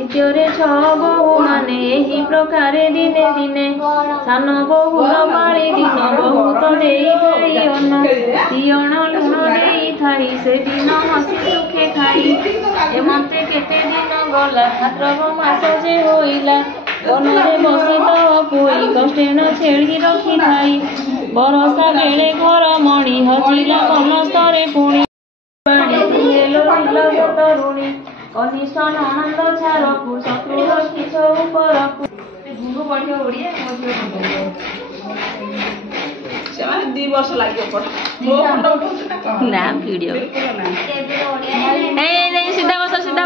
द्वितीय बहु माने यही प्रकार दिने दिने सान बहुर पाली दिन बहुत तीयण लुण दे थाई से दिन हसी सुखे खाई एमते केते दिन गला भाद्रव मास जे होइला वनरे बसी तो पुई कष्टेण छेड़ी रखी थाई बरसा बेले घर मणि हजिला मन स्तरे पुणी तरुणी कनिष्ठ ननंद छारकु शत्रु किछ उपरकु गुरु पढ़ियो ओडिया ସେମାନେ 2 ବର୍ଷ ଲାଗିବ ପଢ ना वीडियो ए सीधा बस ना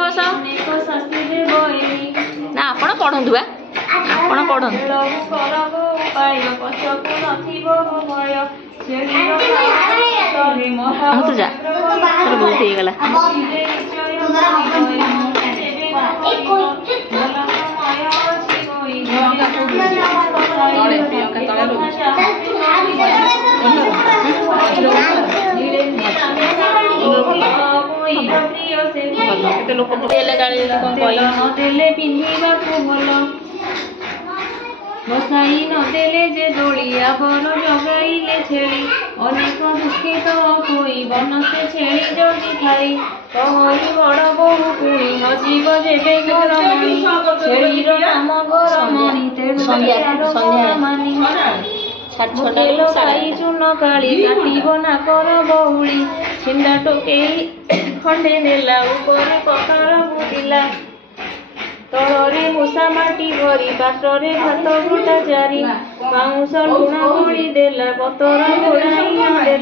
आपण पढंतु बा आपण पढंतु तू जा तोर बहुत ही गला बसाई नदेले जे दोलिया बर जगाइले छेली अनेक दुखित कोई बन से छेली जगी खाई कहरी बड़ बहु पुणी हजीब जेबे घर मणि छेलीर नाम घर मणि तेणु मानी खाई चून काली काटिब नाकर बहुली छिंदा टोकेई खंडे नेला ऊपर पकार बुदिला तलरे मूषा माटी भरी पात्रे भात घुटा चारी बाउंश लुण गोली देला पतर घोड़ाई